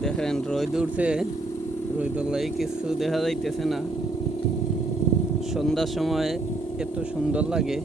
দেখেন রোদ উঠছে। রোদলাই কিছু দেখা যাইতেছে না। সন্ধ্যার সময় এত সুন্দর লাগে।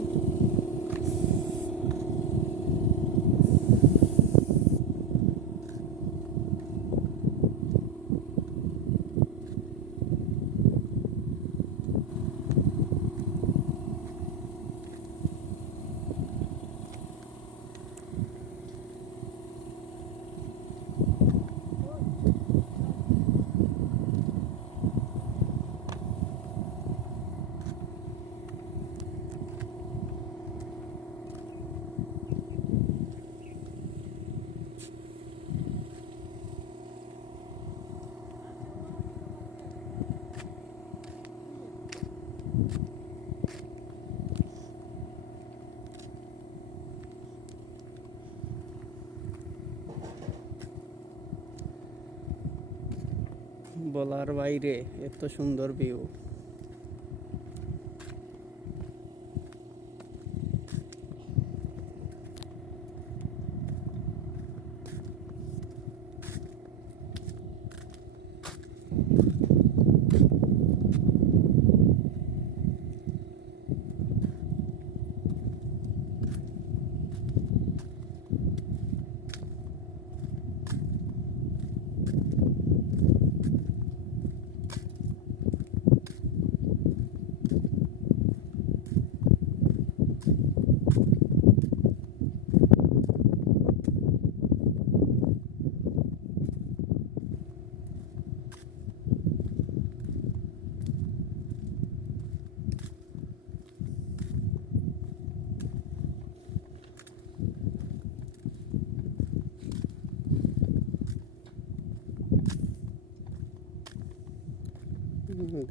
বলার বাইরে এত সুন্দর ভিউ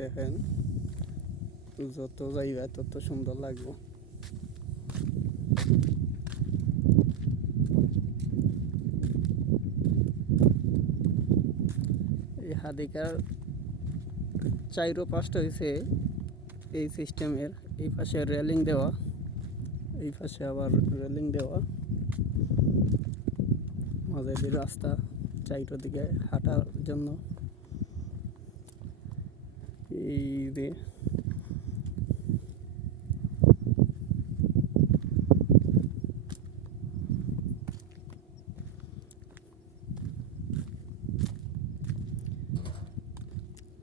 দেখেন, যত যাইবা তত সুন্দর লাগবে। এই হাদিকার চাইরো পাঁচটা হয়েছে এই সিস্টেমের, এই পাশে রেলিং দেওয়া, এই পাশে আবার রেলিং দেওয়া। মাঝে রাস্তা চাইরো দিকে হাঁটার জন্য। এই যে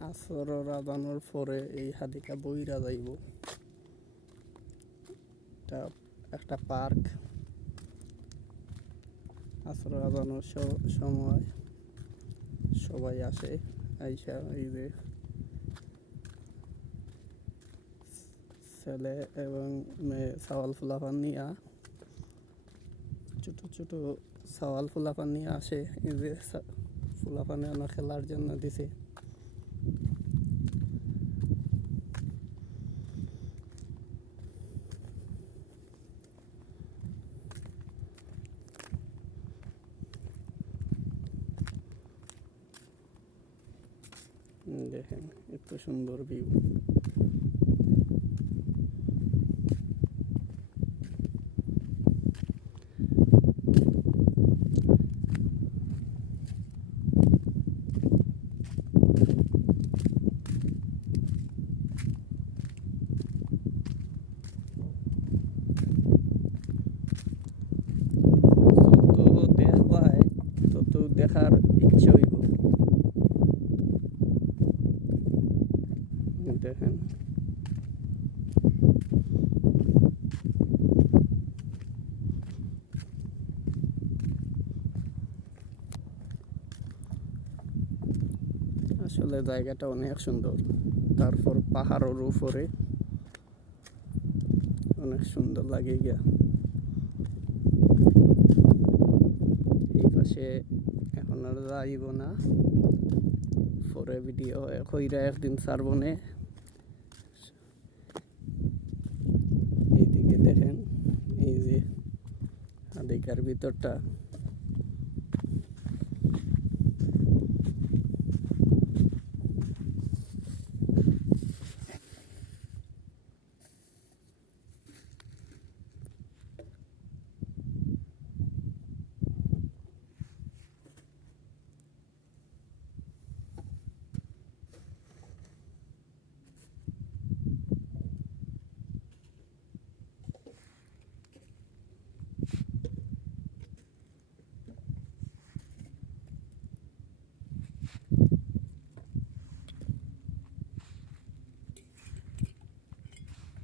আসর রাজানোর পরে এই হাদিকা বইরা যাইব। এটা একটা পার্ক। আসর রাজানোর সময় সবাই আসে, আইসা এই যে ছেলে এবং মেয়ে সাওয়াল ফুলাফান নিয়া ছোট ছোট সাওয়াল ফুলাফান নিয়ে আসে যে ফুলাফানে ওনা খেলার জন্য দিছে। দেখেন, এত সুন্দর ভিউ যত দেখবাই তত দেখার ইচ্ছে হইব। দেখেন। আসলে জায়গাটা অনেক সুন্দর। তারপর পাহাড়ের উপরে অনেক সুন্দর লাগে গিয়া। এই পাশে এখন আর যাইব না। পরে ভিডিও কইরা একদিন ছাড়বনে এইদিকে দেখেন, এই যে আদিকার ভিতরটা।